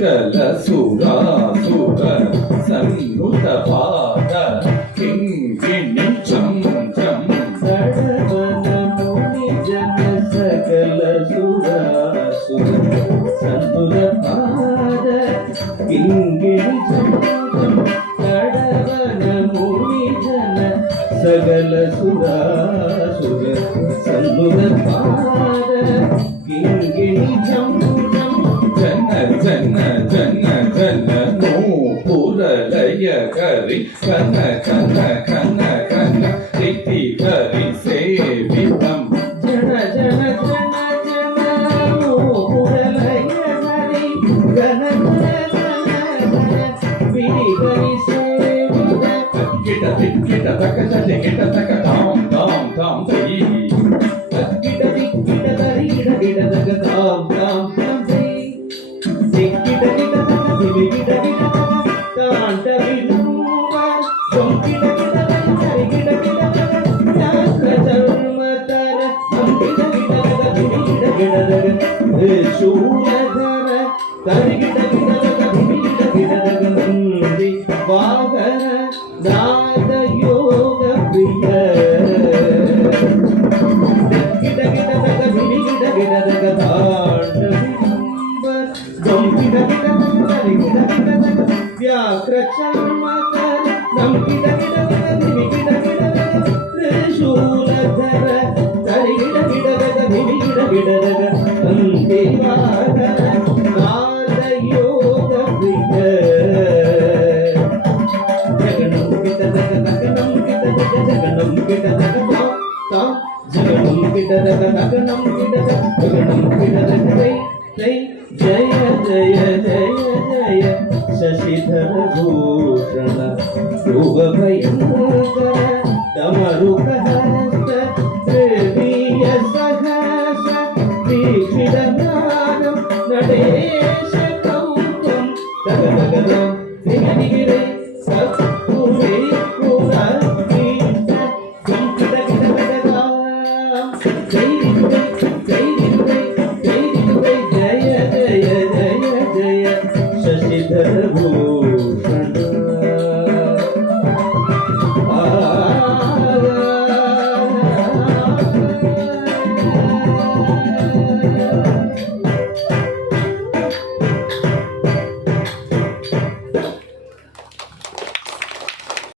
सकल सुरासुर सन्नुत पाद किंकिणी चम चम सडवन मुनि जन सकल सुरासुर सन्नुत पाद किंकिणी चम चम सडवन मुनि जन सकल सुरासुर सन्नुत पाद किंकिणी चम जन जन जन नूपुरलय करि कन कन कन कन रिति करि सेवितं जन जन जन जन नूपुरलय करि कन कन कन विधि करि सेवितं किट तक जने किट तक ताम ताम ताम तई किट तरी किट तक ताम ताम ताम जय जय जय जय शशिधर भूषण ध्रुव भयंकर डमरुकहस्त त्रिवीय सहस दीक्षित नादं नटेश